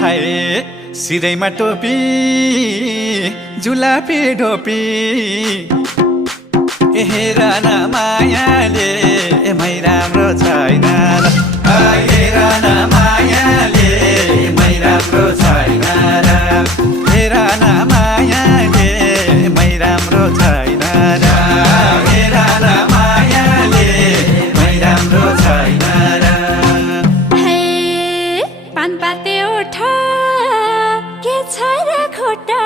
हाय सिधैमा टोपी जुलापी ढोपी हेर न मायाले मै राम्रो छैन र हेर न मायाले मै राम्रो छैन र हेर न मायाले मै राम्रो छैन र हेर न मायाले मै राम्रो छैन र हे पान पाते उठ के छ र खुट्टा